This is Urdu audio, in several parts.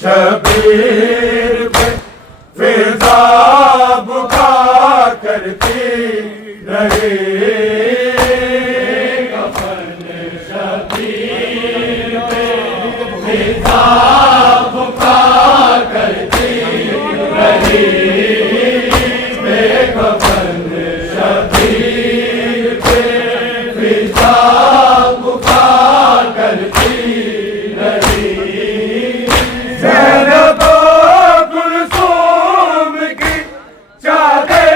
شبیر پہ فضا بکا کرتی رہی کفن شبیر پہ فضا بکا کرتی رہی بے کفن شبیر پہ فضا بکا کرتی رہی زینب کلثوم کی چادر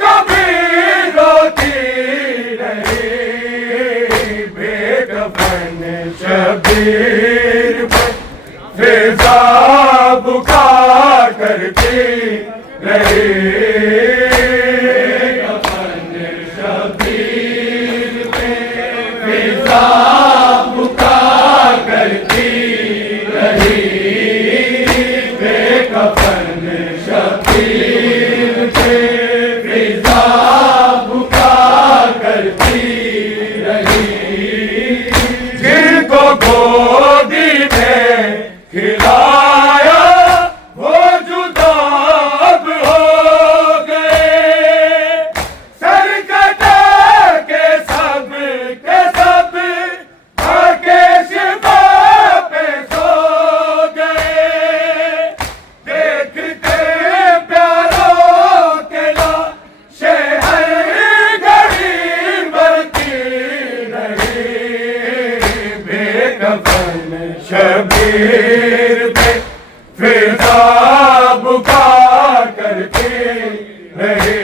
کبھی روتی رہی بے کفن شبیر پہ فضا بکا کرتی رہی کفن شبیر پہ فضا بکا کرتی رہی بے کفن شبیر پہ فضا بکا کرتی رہی جن کو گودی میں کھلایا وہ جدا اب ہو گئے سر کٹا کے سب آکے شفا پہ سو گئے دیکھتے پیاروں کے لاشیں ہر گھڑی مرتی رہی بے کفن شبیر پہ فضا بکا کرتی رہی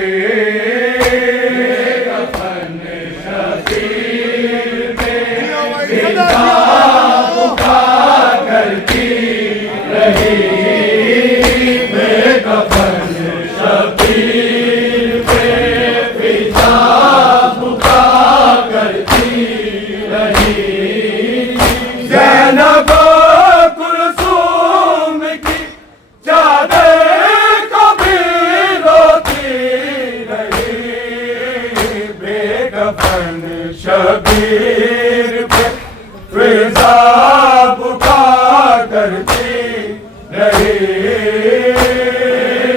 شبیر پہ فضا بکا کرتی رہی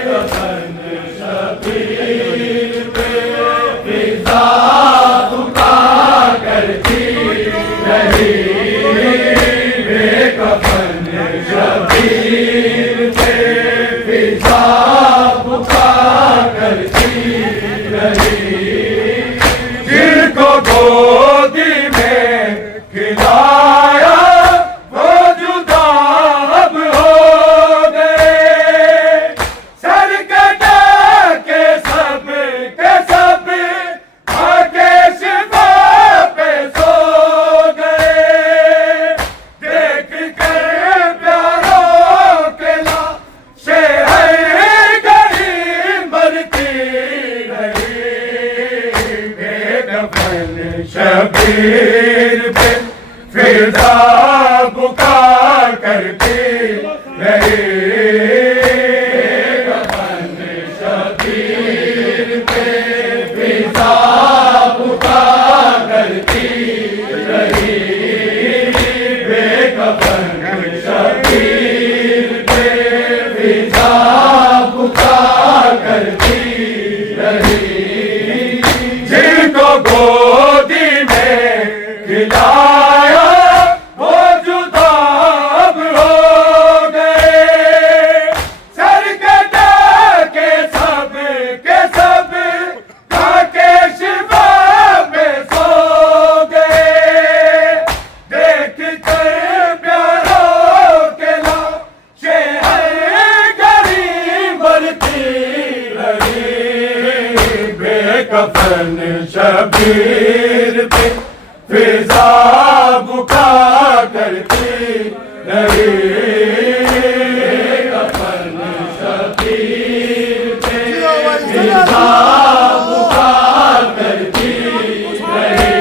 کفن شبیر پہ فضا بکا کرتی رہی کفن شبیر پہ فضا بکا کرتی رہی جن کو گودی میں کھلایا وہ جدا اب ہو گئے سر کٹا کے سب آ کے شفا پہ سو گئے دیکھ کر پیاروں کے لاشیں ہر گھڑی مرتی رہی کفن شبیر پہ فضا بکا کرتی رہی کفن شبیر پہ فضا بکا کرتی رہی کفن شبیر پہ فضا بکا کرتی رہی جن کو گودی میں کھلایا وہ جدا اب ہو گئے سر کٹا کے سب کھا کے شفا پہ سو گئے دیکھ کر پیاروں کے لاشیں ہر گھڑی مرتی رہی کفن شبیر پہ فضا بکا کرتی رہی کفن شبیر پہ فضا بکا کرتی رہی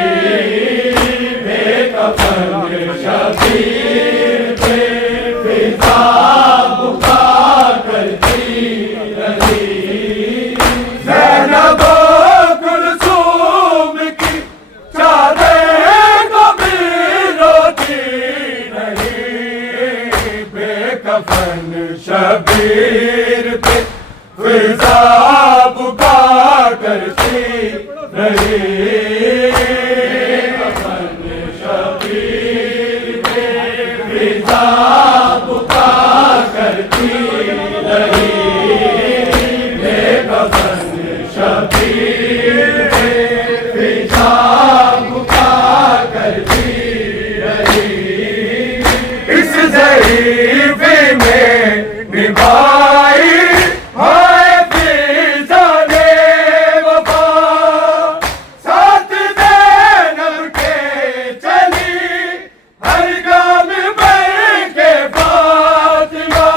کفن شبیر پہ فضا بکا کرتی رہی زینب کفن شبیر پہ فضا بکا کرتی رہی کفن شبیر پہ فضا بکا کرتی رہی کفن شبیر پہ فضا بکا کرتی رہی اس ضعیف میں نبھائی ہے فضا نے وفا ساتھ زینب کے چلی ہر گام بھر کے فاطمہ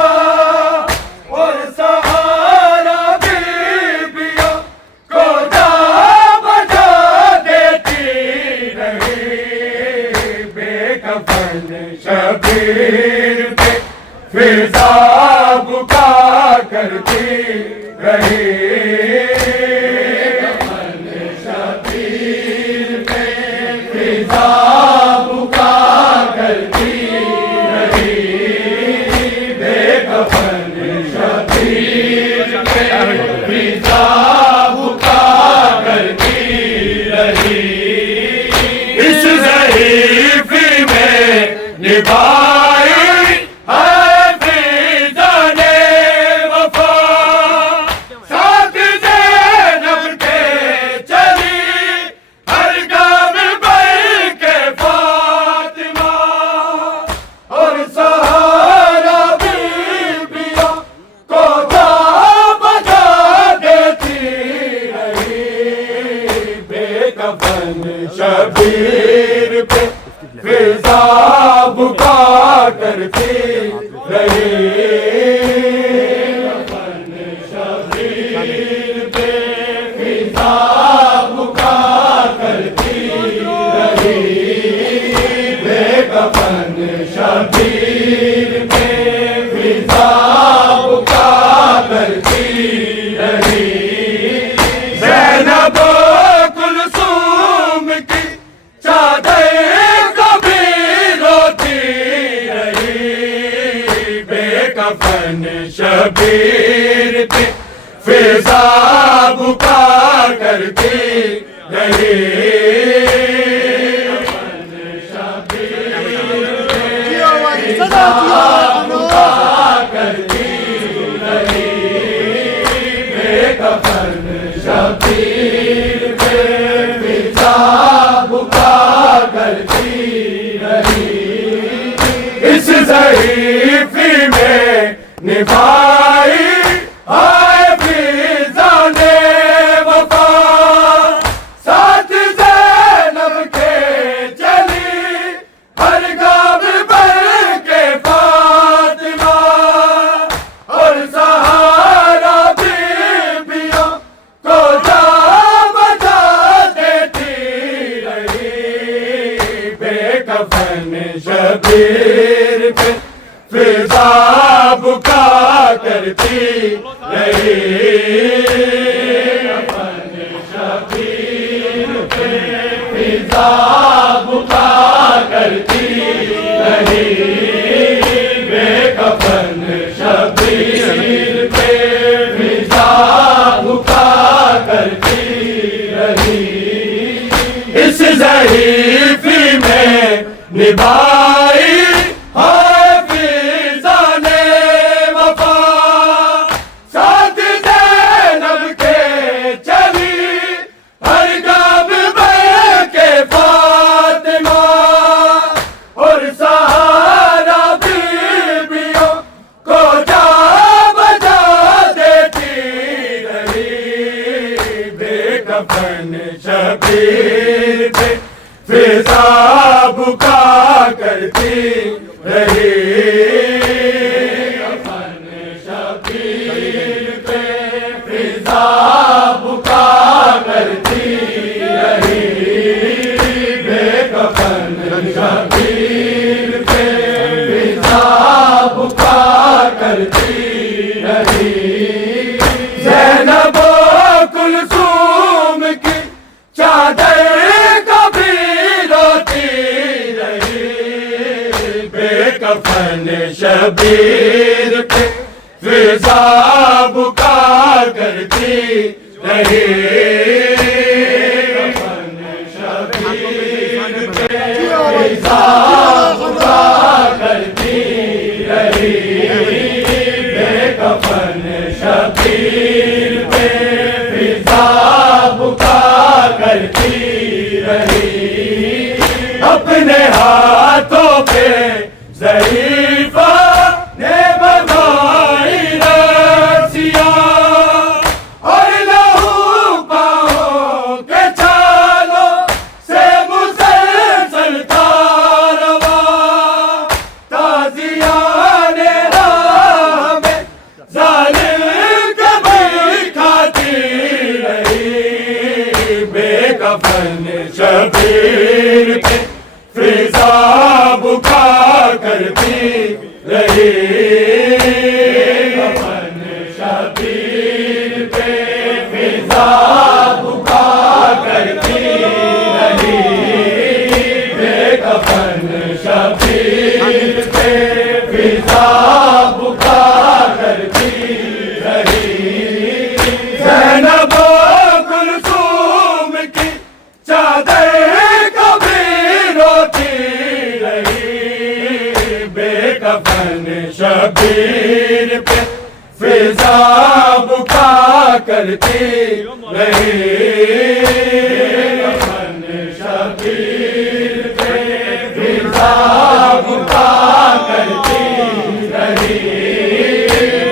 اور سہارا بیبیوں کو جا بجا دیتی رہی کفن شبیر پہ فضا بکا کرتی رہی کفن شبیر پہ فضا بکا کرتی رہی کفن شبیر پہ فضا بکا کرتی رہی اس ضعیف میں نبھائی ہے فضا نے وفا ساتھ زینب کے چلی ہر گام بھر کے فاطمہ اور سہارا بیبیوں کو جا بجا دیتی رہی کفن شبیر پہ فضا بکا کرتی رہی کفن شبیر پہ فضا بکا کرتی رہی بے کفن شبیر پہ فضا بکا کرتی رہی زینب کلثوم کی چادر کبھی روتی رہی بے کفن شبیر پہ فضا بکا کرتی رہی کفن شبیر پہ فضا بکا کرتی رہی بے کفن شبیر پہ فضا بکا کرتی رہی اس ضعیفی میں نبھائی آئے فضا نے وفا ساتھ زینب کے چلی ہر گام بر کے فاطمہ اور سہارا بیبیوں کو جا بجا دیتی رہی بے کفن شبیر پہ فضا بکا کرتی رہی کفن شبیر پہ فضا بکا کرتی رہی بے کفن شبیر پہ فضا بکا کرتی رہی اس ضعیفی میں نبھائی ہائے فضا نے وفا ساتھ زینب کے چلی ہر گام بر کے فاطمہ اور سہارا بیبیوں کو جا بجا دیتی رہی بے کفن شبیر پہ فضا بکا کرتی رہی کفن شبیر پہ فضا بکا کرتی رہی بے کفن شبیر پہ فضا بکا کرتی رہی زینب کلثوم کی چادر کبھی روتی رہی بے کفن شبیر پہ فضا بکا کرتی رہی کفن شبیر پہ فضا بکا کرتی رہی بے کفن شبیر پہ فضا بکا کرتی رہی اپنے ہاتھوں پہ ضعیفہ نے بنائی رسیاں اور لہو پاؤں کے چھالوں سے مسلسل تھا رواں تازیان راہ میں ظالم کبھی کھاتی رہی بے کفن شبیر پہ فضا بکا کرتی رہی کفن شبیر پہ فضا بکا کرتی رہی بے کفن شبیر پہ فضا بکا کرتی رہی زینب کلثوم کی چادر کبھی روتی رہی بے کفن شبیر پہ فضا بکا کرتی رہی کفن شبیر پہ فضا بکا کرتی رہی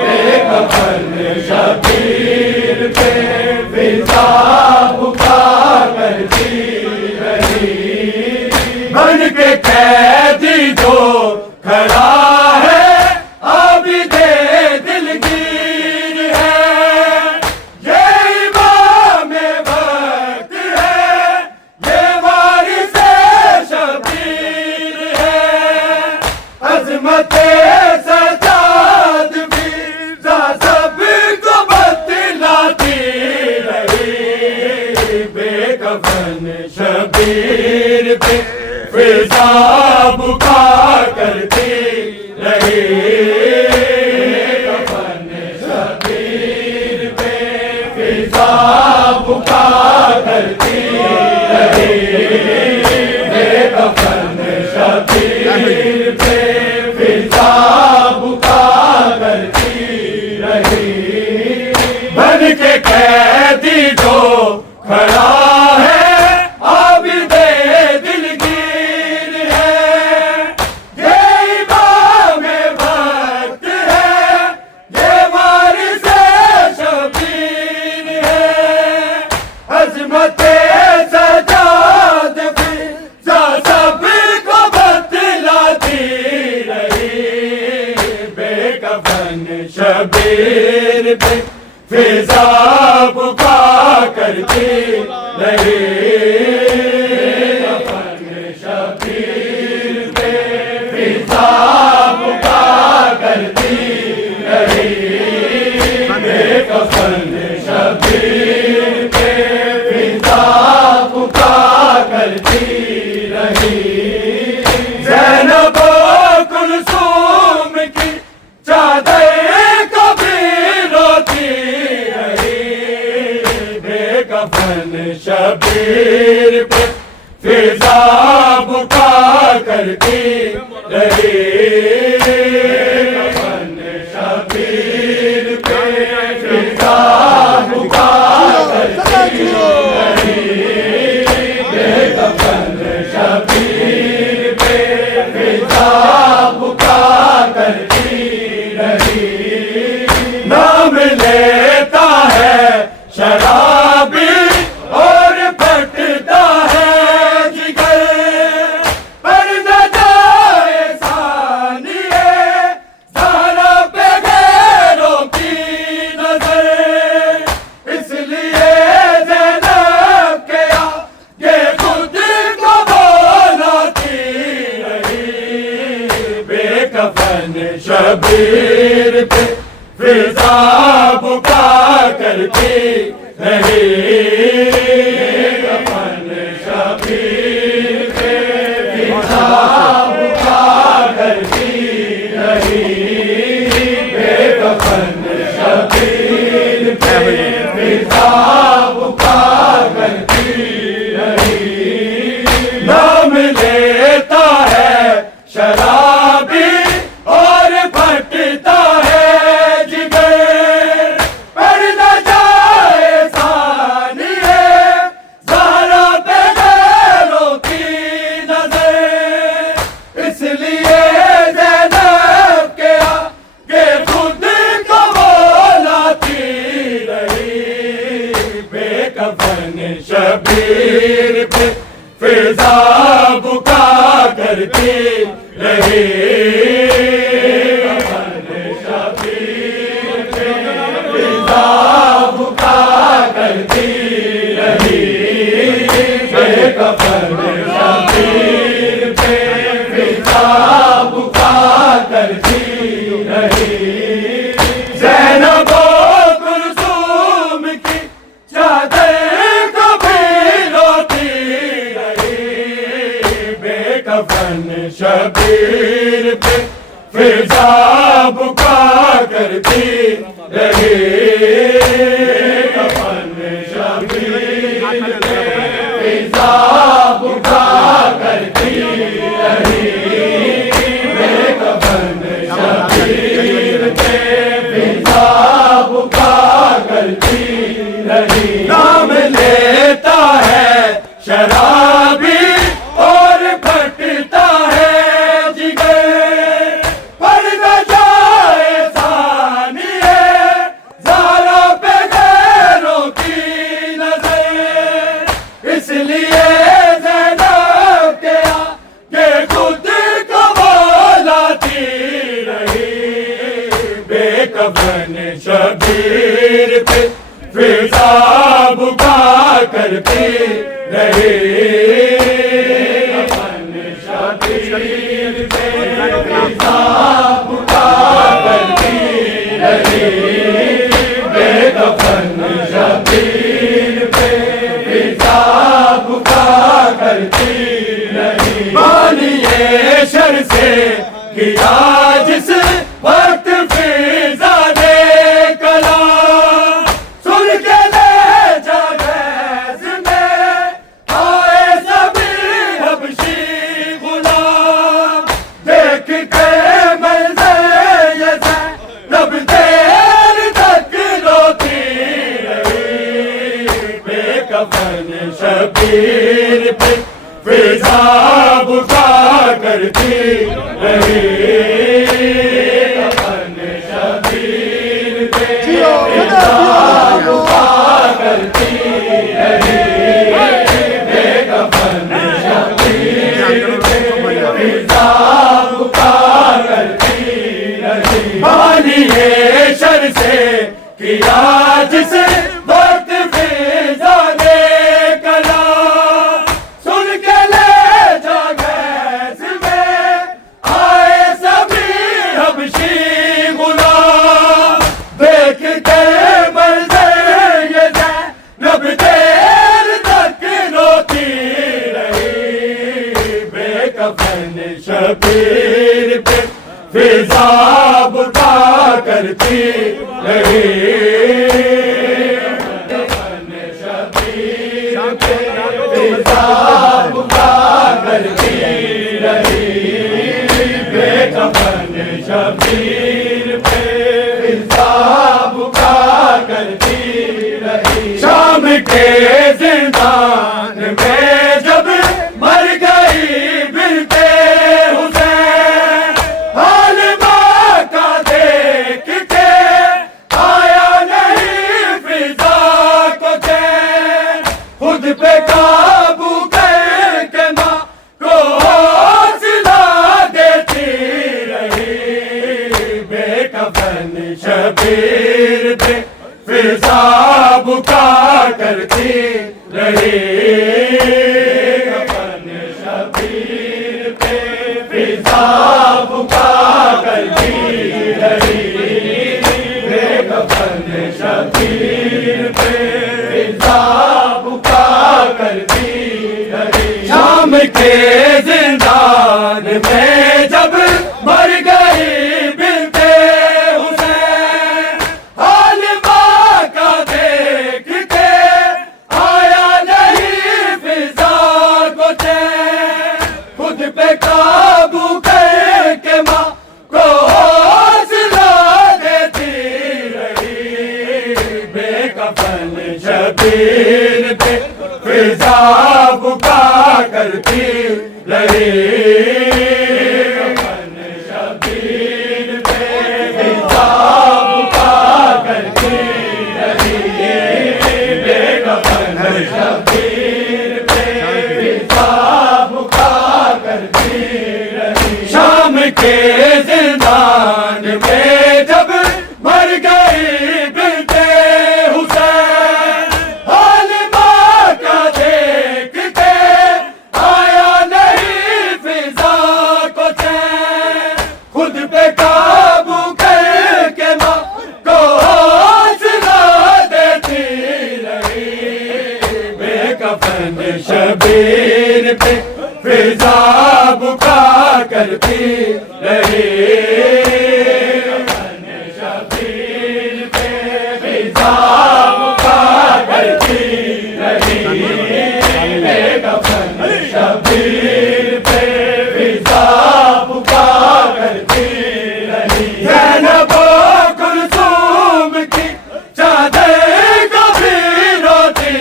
بے کفن شبیر پہ فضا بکا کرتی رہی بن کے قیدی جو کھڑا ہے عابد دلگیر ہے، یہ امام وقت ہے، یہ وارث شبیر ہے، عظمت سجاد بھی سب کو بتلاتی رہی، بے کفن شبیر پہ فضا بکا کرتی رہی، کفن شبیر پہ فضا بکا کرتی رہی، کفن شبیر پہ فضا بکا کرتی رہی، بن کے قیدی جو کھڑا ہے عابد دلگیر ہے، یہ امام وقت ہے، یہ وارث شبیر ہے، عظمت سجاد بھی سب کو بتلاتی رہی، بے کفن شبیر پہ فضا بکا کرتی رہی، کفن شبیر پہ فضا بکا کرتی رہی، بے کفن شبیر پہ فضا بکا کرتی رہی، زینب و کلثوم کی چادر کبھی روتی رہی، بے کفن شبیر پہ فضا بکا کرتی رہی، کفن شبیر پہ فضا بکا کرتی رہی، بے کفن شبیر پہ فضا بکا کرتی رہی، نام لیتا ہے شرابی اور پھٹتا ہے جگر، پر نہ جائے ثانیے زہرا پہ غیروں کی نظر، اس لیے زینب کے آگے خود کو بولاتی رہی، بے کفن شبیر پہ فضا بکا کرتی رہی، کفن شبیر پہ فضا بکا کرتی رہی، بے کفن شبیر پہ فضا بکا کرتی رہی، نام لیتا ہے شرابی اور پھٹتا ہے جگر، پر نہ جائے ثانیے زہرا پہ غیروں کی نظر، اس لیے زینب کے آگے خود کو بولاتی رہی، بے کفن شبیر پہ فضا بکا کرتی رہی، کفن شبیر پہ فضا بکا کرتی رہی، بے کفن شبیر پہ فضا بکا کرتی رہی، زینب و کلثوم کی چادر کبھی روتی رہی، بے کفن شبیر پہ فضا بکا کرتی رہی، کفن شبیر پہ فضا بکا کرتی رہی، بے کفن شبیر پہ فضا بکا کرتی رہی، نام لیتا ہے شرابی اور پھٹتا ہے جگر، پر نہ جائے ثانیے زہرا پہ کفن شبیر پہ فضا بکا کرتی رہی کفن شبیر پہ فضا بکا کرتی رہی بے کفن شبیر پہ فضا بکا کرتی رہی مانیے شر سے کیا جس وقت فضا نے کلام سن کے لے جا گیز میں آئے سبھی حبشی غلام دیکھ کے منظر یہ زینب دیر تک روتی رہی بے کفن شبیر پہ فضا بکا کرتی رہی کفن شبیر پہ فضا بکا کرتی رہی بے کفن شبیر پہ فضا بکا کرتی رہی مانیے شر سے کیا جس وقت فضا نے کلام سن کے لے جا گیز میں آئے سبھی حبشی غلام دیکھ کے منظر یہ زینب دیر تک روتی رہی بے کفن شبیر پہ فضا بکا کرتی رہی کفن شبیر پہ فضا بکا کرتی رہی بے کفن شبیر پہ فضا بکا کرتی رہی شام کے زندان میں جب مر گئی بنتے حسین حال ماں کا دیکھ کے آیا نہیں فضا کو چین خود پہ قابو کر کے ماں کو حوصلہ دیتی رہی بے کفن شبیر پہ فضا بکا کرتی رہی کفن شبیر پہ فضا بکا کرتی رہی بے کفن شبیر پہ فضا بکا کرتی رہی شام کے زندان میں جب مر گئی بنتے حسین حال ماں کا دیکھ کے آیا نہیں فضا کو چین خود پہ قابو کر کے ماں کو حوصلہ دیتی رہی بے کفن شبیر پہ فضا بکا کرتی رہی کفن شبیر پہ فضا بکا کرتی رہی بے کفن شبیر پہ فضا بکا کرتی رہی شام کے زندان میں جب مر گئی بنتے حسین حال ماں کا دیکھ کے آیا نہیں فضا کو چین خود پہ قابو کر کے ماں کو حوصلہ دیتی رہی بے کفن شبیر پہ فضا بکا کرتی رہی کفن شبیر پہ فضا بکا کرتی رہی بے کفن شبیر پہ فضا بکا کرتی رہی زینب و کلثوم کی چادر کبھی روتی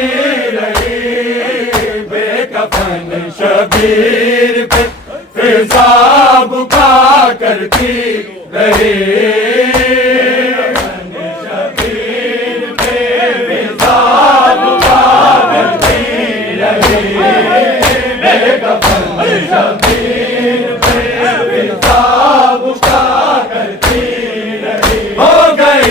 رہی بے کفن شبیر پہ فضا بکا کرتی رہی کفن شبیر پہ فضا بکا کرتی رہی بے کفن شبیر پہ فضا بکا کرتی رہی ہو گئے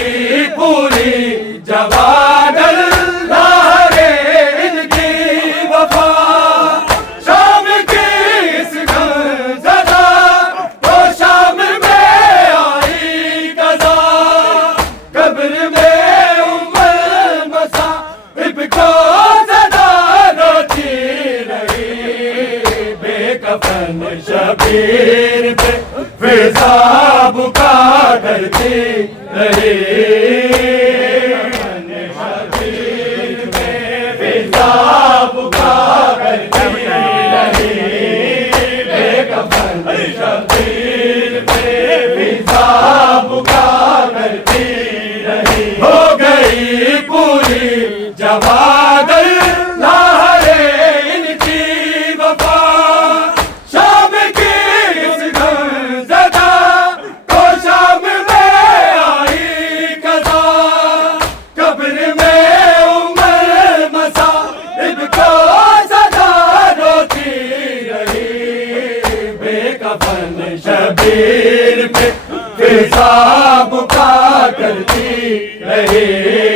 شبیر پہ فضا بکا کرتی رہی شبیر پہ فضا بکا کرتی رہی بے کفن شبیر پہ فضا بکا کرتی رہی ہو گئی پوری جواد شبیر پہ فضا بکا کرتی رہی